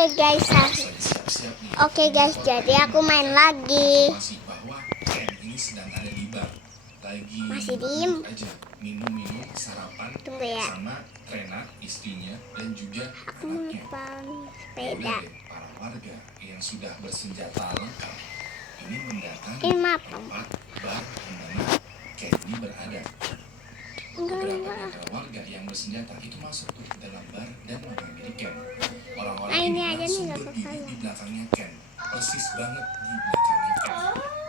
Oke guys, jadi aku main lagi. Masih diem. Minum sarapan Tunggu ya. sama Rena istrinya dan juga Aku anaknya. numpang Boleh sepeda. deh para warga yang sudah bersenjata lengkap ini mendatangi Ini map. tempat bar di mana Kenny berada. Beberapa di antara warga yang bersenjata itu masuk ke dalam bar dan menghampiri Ken. Orang-orang Nah, ini ini aja nih langsung nggak berdiri apa-apa. di belakangnya Ken, persis banget di belakangnya Ken.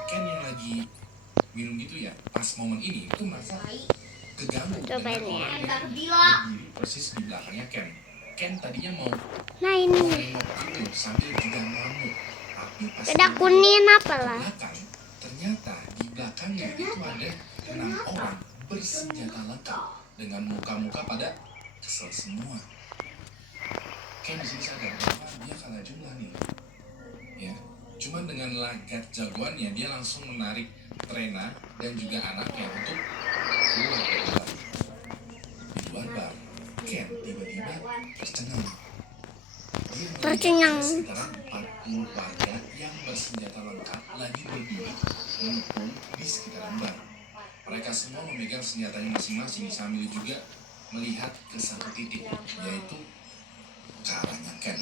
Ken yang lagi minum gitu ya, pas momen ini itu merasa keganggu Coba dengan ini ya. orang yang berdiri persis di belakangnya Ken. Ken tadinya mau Nah ini nengok itu sambil juga ngamuk, tapi pas sepeda dia kuning apa ke lah? belakang, ternyata di belakangnya itu ada 6 orang bersenjata lengkap dengan muka-muka pada kesel semua. Ken di sini sadar bahwa dia kalah jumlah nih, ya. Cuman dengan lagat jagoannya dia langsung menarik Trena dan juga anaknya untuk keluar dari bar. Di luar bar, Ken tiba-tiba tercengang. Dia melihat ada sekitaran 40 warga yang bersenjata lengkap lagi berdiri mengepung di sekitaran bar. Mereka semua memegang senjatanya masing-masing sambil juga melihat ke satu titik, yaitu ke arahnya Ken.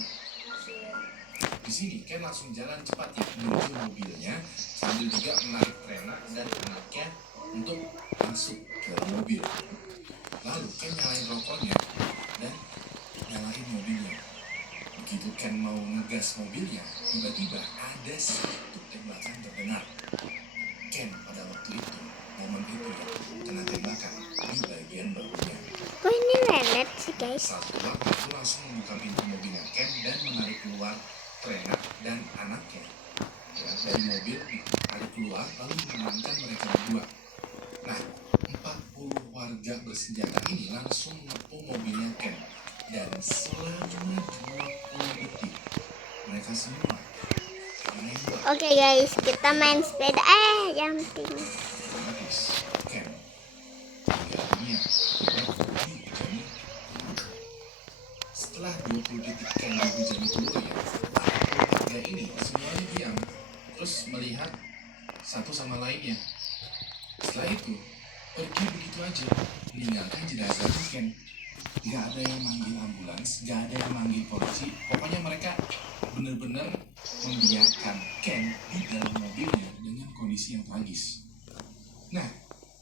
Di sini Ken langsung jalan cepat ya menuju mobilnya sambil juga menarik Trena dan anaknya untuk masuk ke mobil. Lalu Ken nyalain rokoknya dan nyalain mobilnya. Begitu Ken mau ngegas mobilnya, tiba-tiba ada satu tembakan terdengar. Ken pada waktu itu, momen itu ya, kena tembakan di bagian bahunya. Kok ini lelet sih guys? Saat keluar, itu langsung membuka pintu mobilnya Ken dan menarik keluar Trena dan anaknya. Ya, dari mobil ditarik keluar lalu mengamankan mereka berdua. Nah, 40 warga bersenjata ini langsung mengepung mobilnya Ken. Dan selama 20 detik, mereka semua menembak. Oke guys, kita main sepeda. Jumping. Otomatis Ken meninggal dunia akibat dihujani peluru. Setelah 20 detik Ken dihujani peluru ya, 40 warga ini semuanya diam terus melihat satu sama lainnya. Setelah itu pergi begitu aja, meninggalkan jenazah Ken. Gak ada yang manggil ambulans, gak ada yang manggil polisi. Pokoknya mereka benar-benar membiarkan Ken di dalam mobilnya dengan kondisi yang tragis. Nah,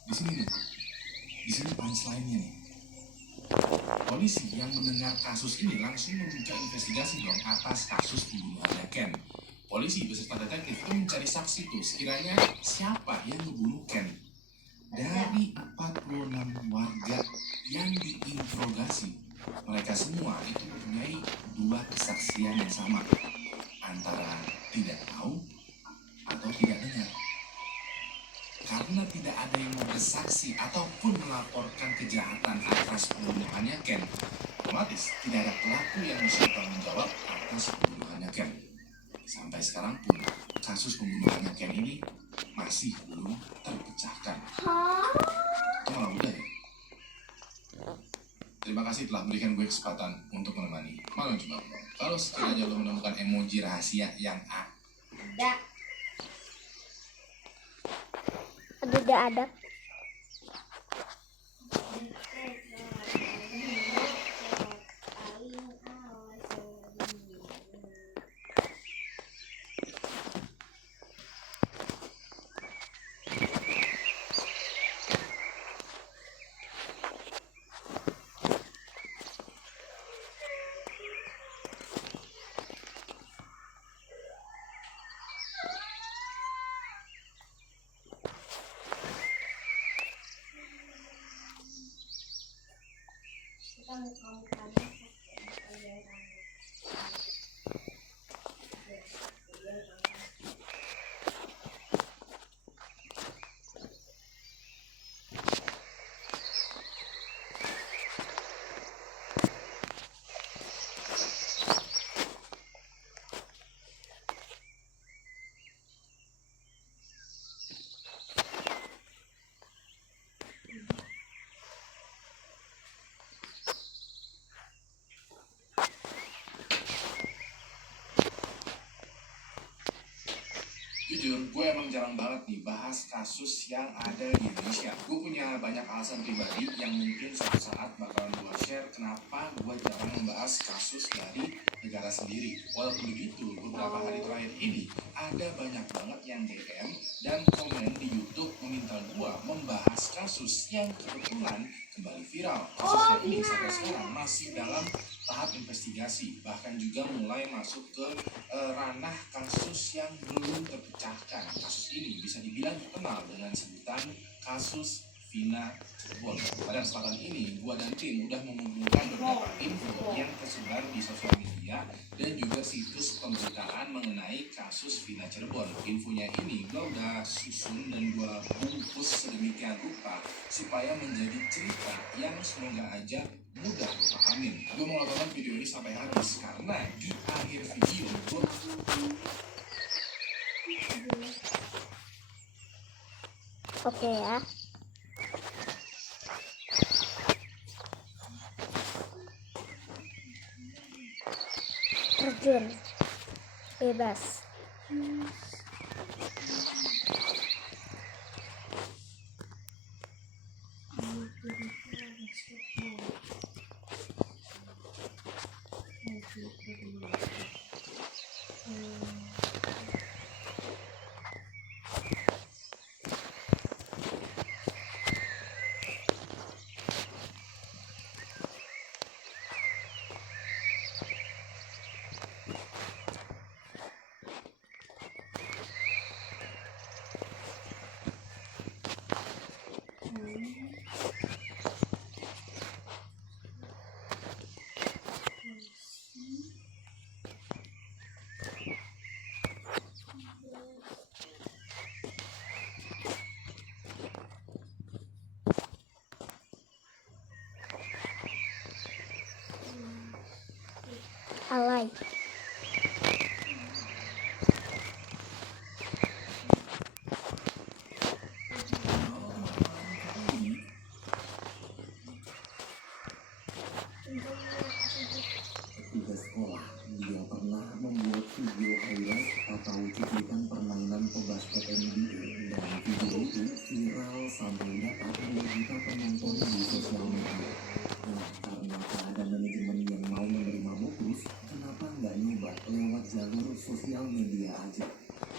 di sini punchline-nya nih. Polisi yang mendengar kasus ini langsung membuka investigasi dong atas kasus pembunuhannya Ken. Polisi beserta detektif itu mencari saksi tuh sekiranya siapa yang membunuh Ken. Dari 46 warga yang diinterogasi, mereka semua itu mempunyai dua kesaksian yang sama, antara tidak tahu atau tidak dengar. Karena tidak ada yang mau bersaksi ataupun melaporkan kejahatan atas pembunuhannya Ken, otomatis tidak ada pelaku yang bisa bertanggung jawab atas pembunuhannya Ken. Sampai sekarang pun kasus pembunuhannya Ken ini masih belum terpecahkan. Itu malah udah ya. Terima kasih telah memberikan gue kesempatan untuk menemani malam Jumat. Kalau sekiranya lo menemukan emoji rahasia yang ada, Udah ada. jujur, gue emang jarang banget nih bahas kasus yang ada di Indonesia. Gue punya banyak alasan pribadi yang mungkin suatu saat bakalan gue share kenapa gue jarang membahas kasus dari negara sendiri. Walaupun begitu, beberapa hari terakhir ini ada banyak banget yang DM dan komen di YouTube meminta gue membahas kasus yang kebetulan kembali viral. Kasusnya ini sampai sekarang masih dalam tahap investigasi, bahkan juga mulai masuk ke ranah kasus yang belum terpecahkan. Kasus ini bisa dibilang terkenal dengan sebutan kasus Vina Cirebon. Pada kesempatan ini, gua dan tim udah mengumpulkan beberapa info yang tersebar di sosial media dan juga situs pemberitaan mengenai kasus Vina Cirebon. Infonya ini gua udah susun dan gua bungkus sedemikian rupa supaya menjadi cerita yang semoga aja mudah dipahamin. Gue mau nonton video ini sampai habis karena di akhir video gue Oke ya. Terjun bebas. Alay. Petugas sekolah dia pernah membuat video highlight atau cuplikan permainan pebasket NBA dan video itu viral sampai dapat 2 juta penonton di sosial media. Nah, karena ada manajemen yang mau menerima Bokrus, kenapa nggak nyoba lewat jalur sosial media aja?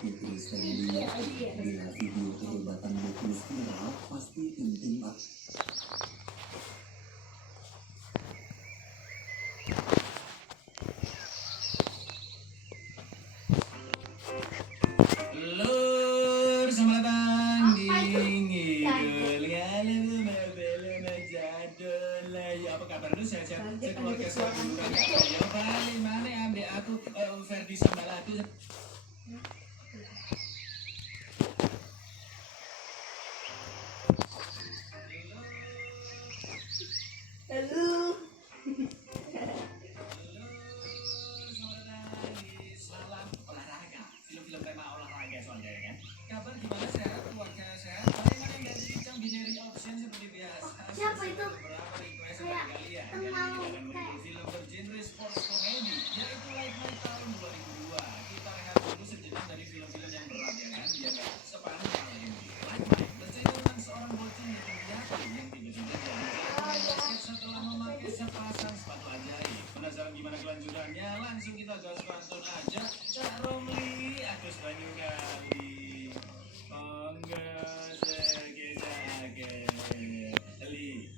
Bokrus dan dia, bila video kehebatan Bokrus viral, pasti tim up. Lur, selamat datang di Ngidul Jadul. Ya, apa kabar lu? Sehat-sehat? Sekeluarga sehat dulu kan? Ya, balik mana ambil aku Ferdi Sambalatu. Siapa itu? Kayak kenal kayak Film bergenre sports komedi yaitu Like My tahun 2002. Kita rehat dulu sejenak dari film-film yang berat ya kan, biar gak sepanjang ini. Like My bercerita tentang seorang bocil yatim piatu yang tiba-tiba jadi basket setelah memakai sepasang sepatu ajaib. Penasaran gimana kelanjutannya? Langsung kita gas pantun aja. Cak Romli, Agus Banyugali. Enggak sekejap Eli.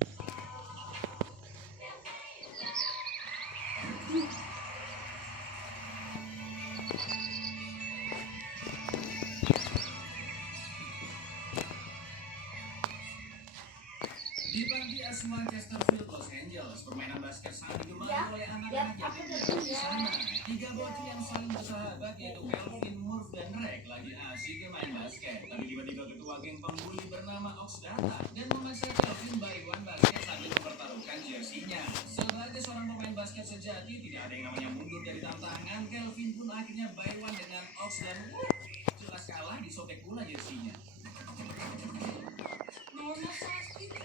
Di panti asuhan Chesterfield, Los Angeles, permainan basket sangat digemari oleh anak-anak yatim piatu di sana. 3 bocil yang saling bersahabat yaitu Kelvin, Murph, dan Rek lagi asik main basket. Tapi tiba-tiba ketua geng pembuli bernama Ox datang dan memaksa Kelvin buy one basket sambil mempertaruhkan jersinya. Sebagai seorang pemain basket sejati, tidak ada yang namanya mundur dari tantangan. Kelvin pun akhirnya buy one dengan Ox dan jelas kalah disobek pula jersinya.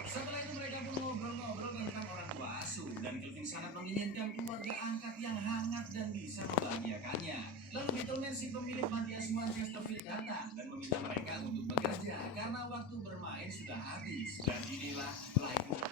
Setelah itu mereka pun ngobrol-ngobrol tentang orang tua asuh dan Kelvin sangat menginginkan keluarga angkat yang hangat dan bisa membahagiakannya. Lalu Beetleman si pemilik panti asuhan Chesterfield datang dan meminta mereka untuk bekerja karena waktu bermain sudah habis. Dan inilah Lightning.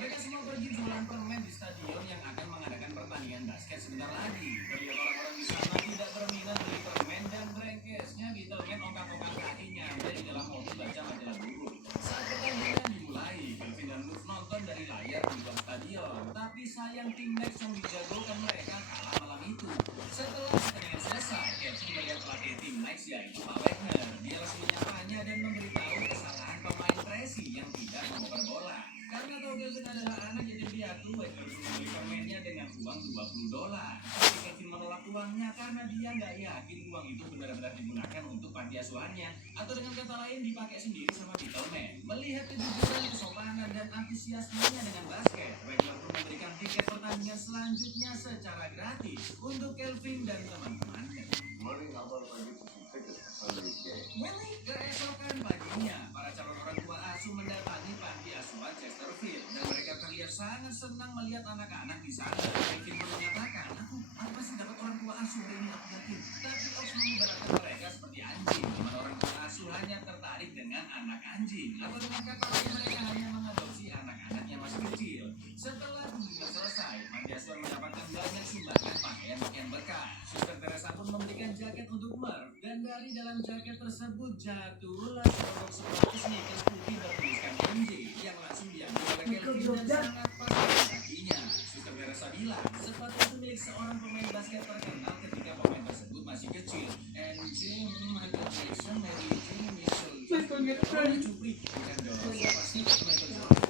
Mereka semua pergi jualan permen di stadion yang akan mengadakan pertandingan basket sebentar lagi. Melihat orang-orang di sana tidak berminat beli permen dan brengkesnya, Beetleman ongkang-ongkang kakinya dari dalam mobil baca majalah buruk. Saat pertandingan dimulai, Kelvin dan Luz nonton dari layar di dalam stadion. Tapi sayang tim Max yang dijagokan mereka kalah malam itu. Setelah pertandingan selesai, Kelvin melihat pelatih tim Max yaitu Pak Wagner. Dia langsung menyapanya dan memberitahu kesalahan pemain Tracy yang tidak mengoper bola. Karena tahu Kelvin adalah anak yatim piatu, Wagner membeli permennya dengan uang $20. Tapi Kelvin menolak uangnya karena dia nggak yakin uang itu benar-benar digunakan untuk panti asuhannya, atau dengan kata lain dipakai sendiri sama Beetleman. Melihat kejujuran, kesopanan, dan antusiasmenya dengan basket, Wagner pun memberikan tiket pertandingan selanjutnya secara gratis untuk Kelvin dan teman-temannya. Keesokan paginya, para calon orang tua asuh mendatangi panti asuhan Chesterfield dan mereka terlihat sangat senang melihat anak-anak di sana. Kelvin pun mengatakan, aku pasti dapat orang tua asuh hari ini, aku yakin. Tapi Ox mengibaratkan mereka seperti anjing, di mana orang tua asuh hanya tertarik dengan anak anjing, atau dengan kata lain mereka hanya mengadopsi anak-anak yang masih kecil. Setelah kunjungan selesai, panti asuhan mendapatkan banyak sumbangan pakaian bekas. Suster Teresa pun memberikan jaket untuk Mer, dan dari dalam jaket tersebut jatuhlah sebuah sneakers putih bertuliskan MJ yang langsung diambil oleh Kelvin dan sangat pas pada kakinya. Suster Teresa bilang sepatu itu milik seorang pemain basket terkenal ketika pemain tersebut masih kecil. MJ, Michael Jackson, Mary Jane, Michelle Jupri, bukan dong, siapa sih Michael Jordan?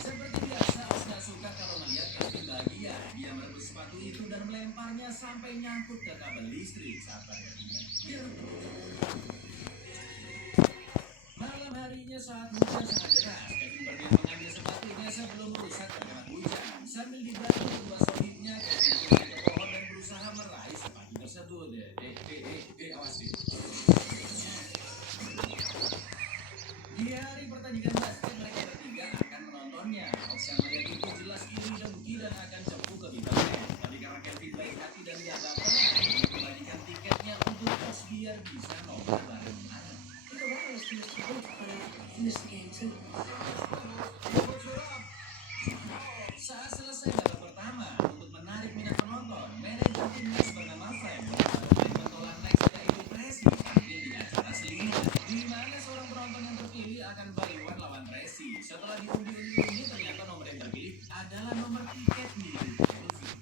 Seperti biasa, Ox gak suka kalau melihat Kelvin bahagia. Dia merebut sepatu itu dan melemparnya sampai nyangkut ke kabel listrik saat bahagia. Malam harinya saat hujan sangat deras, Kelvin berniat mengambil sepatunya sebelum rusak terkena hujan. Sambil dibantu kedua sohibnya, Kelvin turun ke pohon dan berusaha meraih sepatu tersebut. Awas deh. Di hari pertandingan basket, mereka bertiga akan menontonnya. Ox yang melihat itu jelas iri dengki dan akan cemburu ke Beetleman. Tapi karena Kelvin baik hati dan gak baper, dia membagikan tiketnya untuk Ox biar bisa nonton bareng-bareng. Saat selesai babak pertama, untuk menarik minat penonton, manajer tim Max bernama Frank menaruh pentolan Max yaitu Tracy tampil di acara selingkuh, di mana seorang penonton yang terpilih akan baliwan lawan Tracy. Setelah diundi-undi, ternyata nomor yang terpilih adalah nomor tiket milik Kelvin.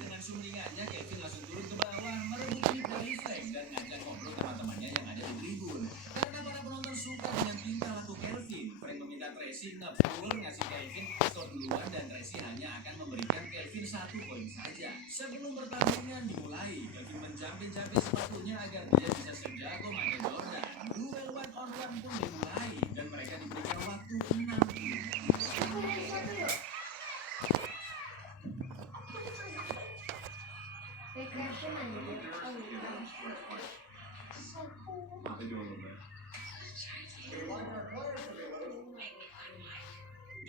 Dengan sumringahnya, Kelvin langsung turun ke bawah, merebut mic dari Frank dan ngajak ngobrol teman-temannya yang ada di tribun. Karena para penonton suka dengan tingkah laku Kelvin, Frank meminta Tracy nge-full ngasih Kelvin skor duluan dan Tracy hanya akan memberikan Kelvin 1 poin saja. Sebelum pertandingan dimulai, Kelvin menjampin-jampin sepatunya agar dia bisa sejago Michael Jordan. Duel one on one pun dimulai dan mereka diberikan waktu 6 menit.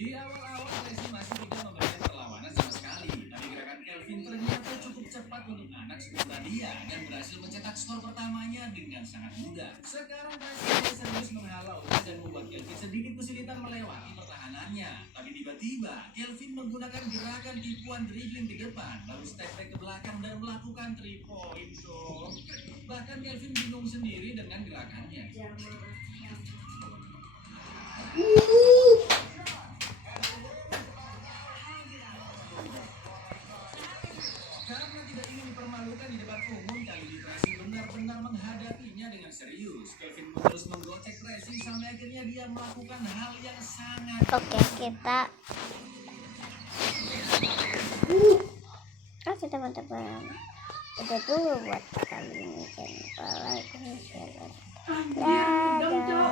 Di awal-awal Tracy masih tidak memberikan perlawanan sama sekali, tapi gerakan Kelvin ternyata cukup cepat untuk anak seperti dia dan berhasil mencetak skor pertamanya dengan sangat mudah. Sekarang Tracy serius menghalau dan membuat Kelvin sedikit kesulitan melewati pertahanannya. Tapi tiba-tiba Kelvin menggunakan gerakan tipuan dribbling ke depan, lalu step back ke belakang dan melakukan 3 point. Bahkan Kelvin bingung sendiri dengan gerakannya. Karena tidak ingin dipermalukan di depan umum, kali ini Tracy benar-benar menghadapinya dengan serius. Kelvin terus menggocek Tracy sampai akhirnya dia melakukan hal yang sangat... Oke teman-teman, udah dulu buat kali ini. Jangan lupa like, share, dan dadah.